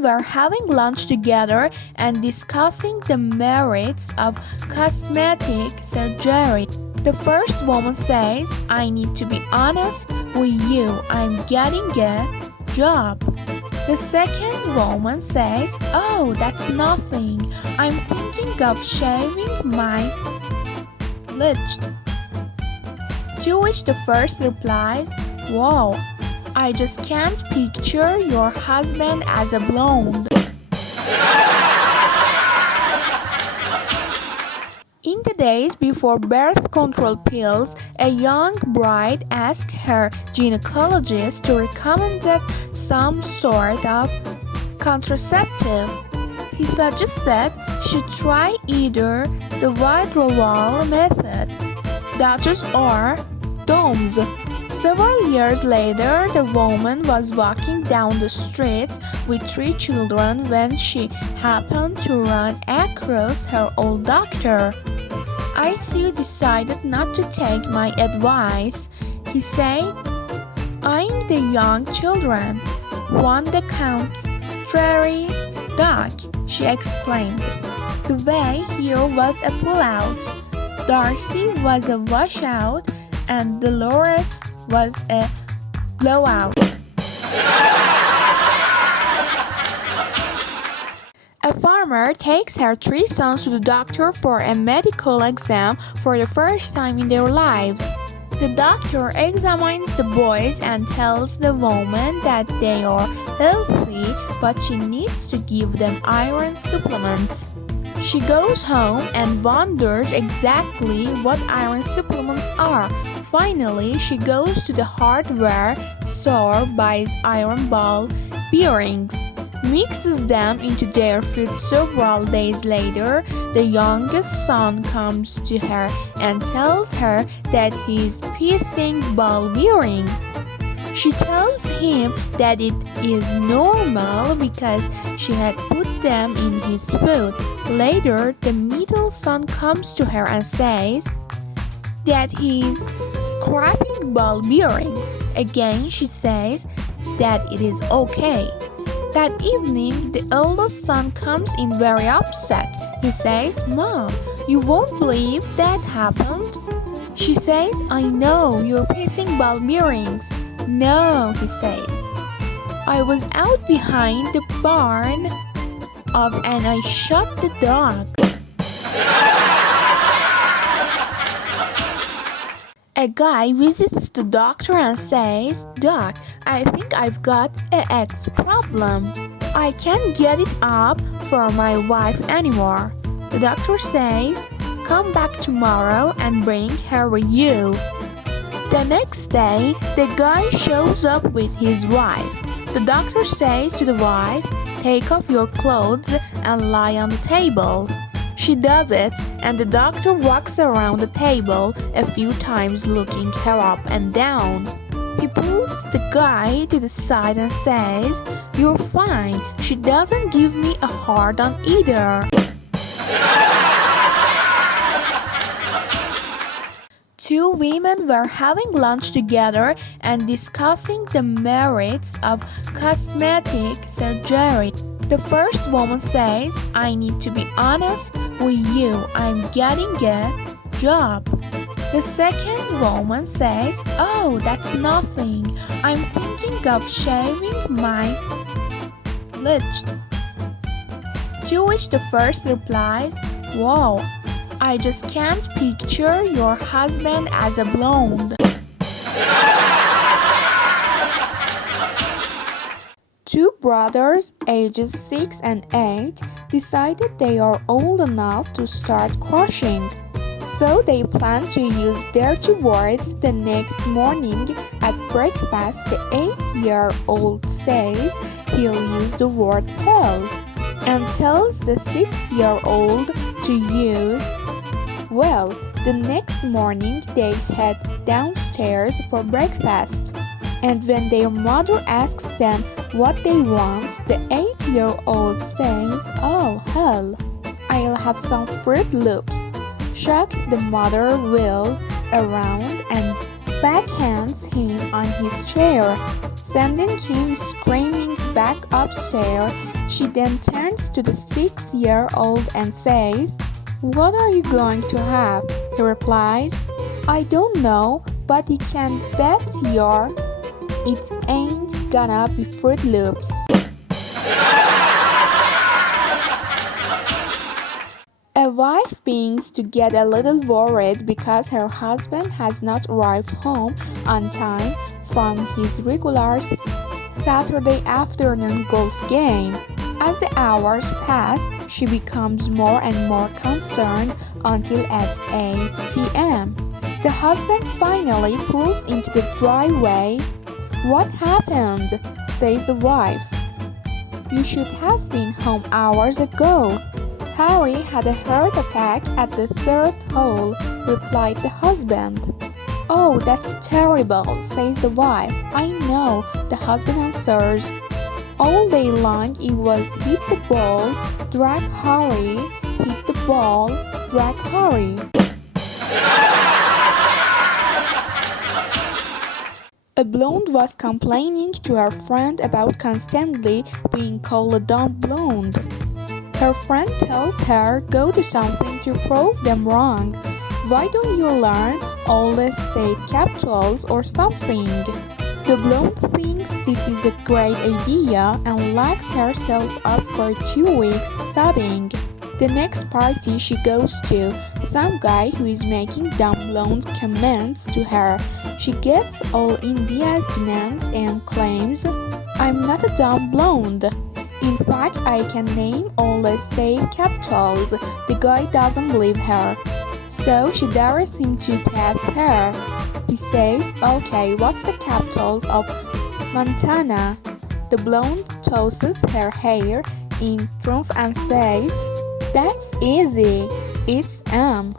women were having lunch together and discussing the merits of cosmetic surgery. The first woman says, "I need to be honest with you, I'm getting a job." The second woman says, "Oh, that's nothing. I'm thinking of shaving my lips." To which the first replies, "Wow, I just can't picture your husband as a blonde." In the days before birth control pills, a young bride asked her gynecologist to recommend some sort of contraceptive. He suggested she try either the withdrawal method, DOTS or DOMS. Several years later, the woman was walking down the street with 3 children when she happened to run across her old doctor. "I see you decided not to take my advice," he said, eyeing the young children. "On the contrary, Doc," she exclaimed. The way here was a pullout, Darcy was a washout, and Dolores was a blowout. A farmer takes her 3 sons to the doctor for a medical exam for the first time in their lives. The doctor examines the boys and tells the woman that they are healthy, but she needs to give them iron supplements. She goes home and wonders exactly what iron supplements are. Finally, she goes to the hardware store, buys iron ball bearings, mixes them into their food. Several days later, the youngest son comes to her and tells her that he is piecing ball bearings. She tells him that it is normal because she had put them in his food. Later, the middle son comes to her and says that he is scraping ball bearings. Again, she says that it is okay. That evening, the eldest son comes in very upset. He says, "Mom, you won't believe that happened." She says, "I know, you're piecing ball bearings." "No," he says, "I was out behind the barn and I shot the dog." A guy visits the doctor and says, "Doc, I think I've got an ex problem. I can't get it up for my wife anymore." The doctor says, "Come back tomorrow and bring her with you." The next day, the guy shows up with his wife. The doctor says to the wife, "Take off your clothes and lie on the table." She does it, and the doctor walks around the table a few times looking her up and down. He pulls the guy to the side and says, "You're fine. She doesn't give me a hard-on either." Two women were having lunch together and discussing the merits of cosmetic surgery. The first woman says, "I need to be honest with you, I'm getting a job." The second woman says, "Oh, that's nothing. I'm thinking of shaving my lips." To which the first replies, "Wow, I just can't picture your husband as a blonde." Two brothers, ages 6 and 8, decided they are old enough to start crushing. So they plan to use dirty words. The next morning at breakfast, the 8-year-old says he'll use the word hell and tells the 6-year-old to use well. The next morning they head downstairs for breakfast. And when their mother asks them what they want, the 8-year-old says, "Oh, hell, I'll have some Fruit Loops." Shocked, the mother wheels around and backhands him on his chair, sending him screaming back upstairs. She then turns to the 6-year-old and says, "What are you going to have?" He replies, "I don't know, but you can bet it ain't gonna be Fruit Loops." A wife begins to get a little worried because her husband has not arrived home on time from his regular Saturday afternoon golf game. As the hours pass, she becomes more and more concerned until at 8 p.m. The husband finally pulls into the driveway. "What happened?" says the wife. "You should have been home hours ago." "Harry had a heart attack at the 3rd hole," replied the husband. "Oh, that's terrible," says the wife. "I know," the husband answers. "All day long it was hit the ball, drag Harry, hit the ball, drag Harry." A blonde was complaining to her friend about constantly being called a dumb blonde. Her friend tells her, "Go do something to prove them wrong. Why don't you learn all the state capitals or something?" The blonde thinks this is a great idea and locks herself up for 2 weeks studying. The next party she goes to, some guy who is making dumb blonde comments to her. She gets all indignant and claims, "I'm not a dumb blonde. In fact, I can name all the state capitals." The guy doesn't believe her, so she dares him to test her. He says, "Okay, what's the capital of Montana?" The blonde tosses her hair in triumph and says, "That's easy. It's M."